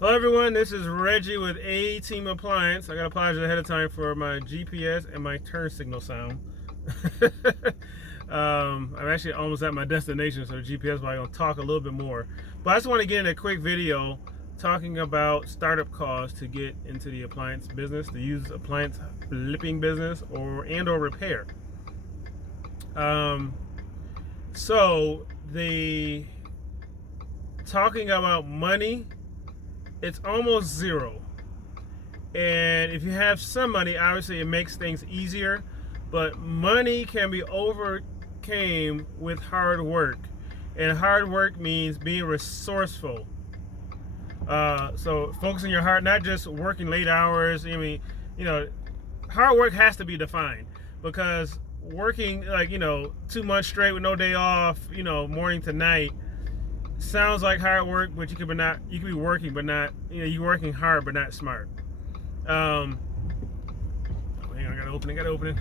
Hello everyone, this is Reggie with A-Team Appliance. I got to apologize ahead of time for my GPS and my turn signal sound. I'm actually almost at my destination, so the GPS is probably going to talk a little bit more. But I just want to get in a quick video talking about startup costs to get into the appliance business, to use appliance flipping business or repair. So the talking about money, it's almost zero. And if you have some money, obviously it makes things easier, but money can be overcame with hard work. And hard work means being resourceful. So focusing your heart, not just working late hours. I mean, hard work has to be defined, because working 2 months straight with no day off, morning to night, sounds like hard work, but you could be working, but not, you're working hard, but not smart. Hang on, I gotta open it.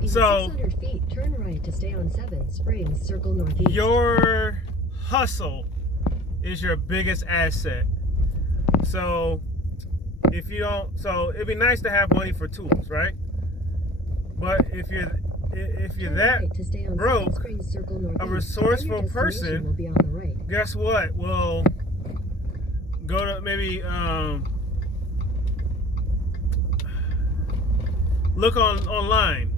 In So 600 feet, turn right to stay on 7 Springs, circle northeast. Your hustle is your biggest asset. So if you don't, so it'd be nice to have money for tools, right? But if you're that broke, a resourceful person, guess what? Will go to maybe look online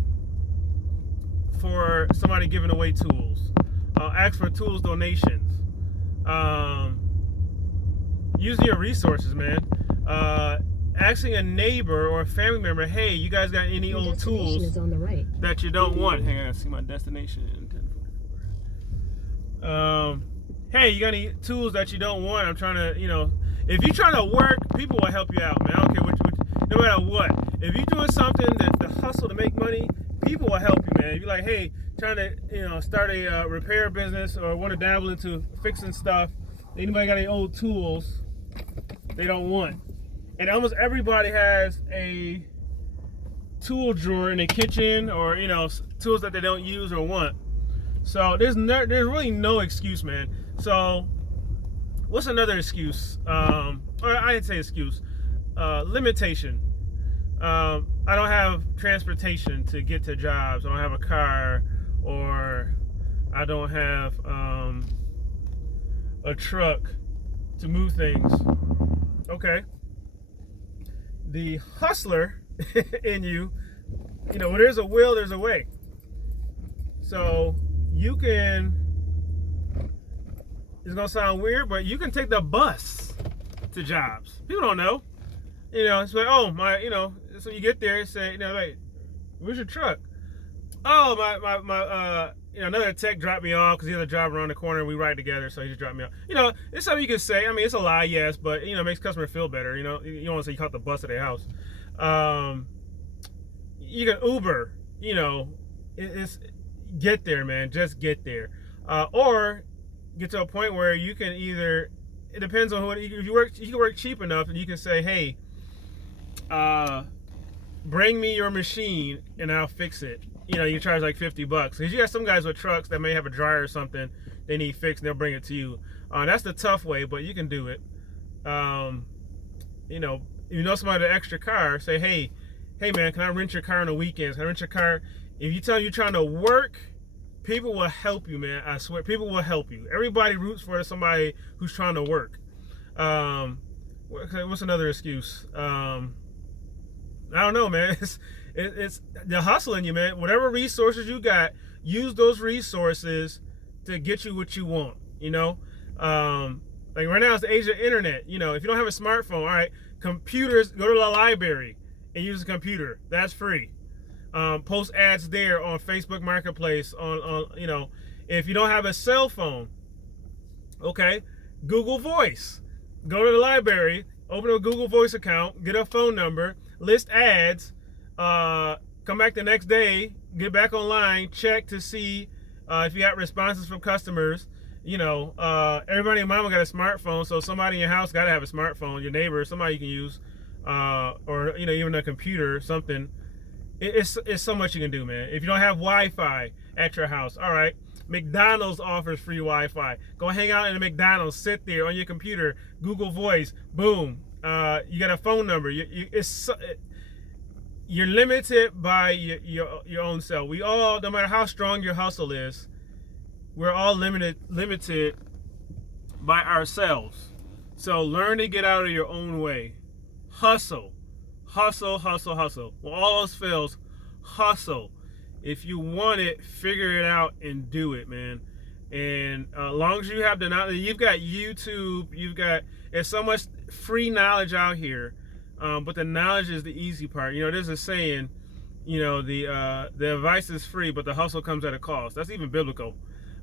for somebody giving away tools. Ask for tools donations. Using your resources, man. Asking a neighbor or a family member, hey, you guys got any old tools that you don't want? Hang on, I see my destination in 1044. Hey, you got any tools that you don't want? I'm trying to, if you're trying to work, people will help you out, man. I don't care no matter what. If you're doing something that's the hustle to make money, people will help you, man. If you're like, hey, trying to, start a repair business or want to dabble into fixing stuff, anybody got any old tools they don't want? And almost everybody has a tool drawer in the kitchen, or tools that they don't use or want. So there's really no excuse, man. So what's another excuse? Or I'd say excuse. Limitation. I don't have transportation to get to jobs. I don't have a car, or I don't have a truck to move things. Okay. The hustler in you, when there's a will, there's a way. So you can, it's gonna sound weird, but you can take the bus to jobs. People don't know. It's like, oh my, so you get there and say, like, where's your truck? Oh, my another tech dropped me off because he has a job around the corner and we ride together, so he just dropped me off. It's something you can say. I mean, it's a lie, yes, but it makes customer feel better. You don't want to say you caught the bus at their house. You can Uber. It's get there, man. Just get there, or get to a point where you can either. It depends on who. If you can work cheap enough, and you can say, hey, bring me your machine and I'll fix it. You charge like $50 because you got some guys with trucks that may have a dryer or something they need fixed, and they'll bring it to you. That's the tough way, but you can do it. If somebody with an extra car, say, hey man, can I rent your car on the weekends? Can I rent your car? If you tell them you're trying to work, people will help you, man. I swear, people will help you. Everybody roots for somebody who's trying to work. What's another excuse? I don't know, man. It's the hustle in you, man. Whatever resources you got, use those resources to get you what you want. Like right now, it's the age of the internet. If you don't have a smartphone, all right, computers, go to the library and use a computer. That's free. Post ads there on Facebook Marketplace. If you don't have a cell phone, okay, Google Voice. Go to the library, open a Google Voice account, get a phone number, list ads. Come back the next day, get back online, check to see if you got responses from customers. Everybody in mama got a smartphone, so somebody in your house got to have a smartphone. Your neighbor, somebody you can use, or even a computer or something. It's so much you can do, man. If you don't have Wi-Fi at your house, all right, McDonald's offers free Wi-Fi. Go hang out in a McDonald's, sit there on your computer, Google Voice, boom. You got a phone number. You're limited by your own self. We all, no matter how strong your hustle is, we're all limited by ourselves. So learn to get out of your own way. Hustle. When all else fails, hustle. If you want it, figure it out and do it, man. And as long as you have the knowledge, you've got YouTube, there's so much free knowledge out here. But the knowledge is the easy part. There's a saying, the advice is free, but the hustle comes at a cost. That's even biblical.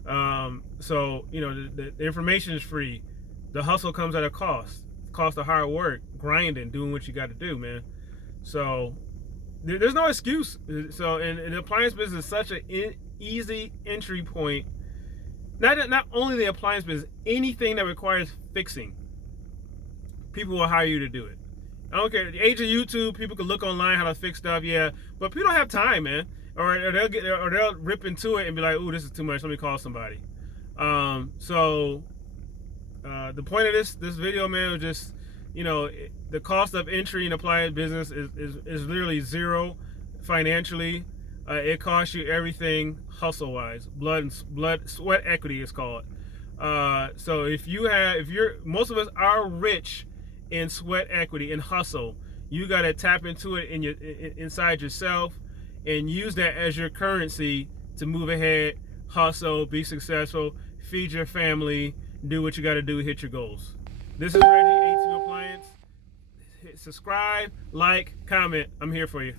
So the information is free. The hustle comes at a cost. Cost of hard work, grinding, doing what you got to do, man. So there's no excuse. So and the appliance business is such an easy entry point. Not only the appliance business, anything that requires fixing, people will hire you to do it. I don't care. The age of YouTube, people can look online how to fix stuff, yeah, but people don't have time, man. Or they'll rip into it and be like, "Ooh, this is too much. Let me call somebody." The point of this video, man, was just, the cost of entry in appliance business is literally zero financially. It costs you everything hustle-wise, blood, sweat equity is called. So most of us are rich in sweat equity and hustle. You got to tap into it inside yourself and use that as your currency to move ahead, hustle, be successful, feed your family, do what you got to do, hit your goals. This is Reggie, A2 Appliance. Subscribe, like, comment. I'm here for you.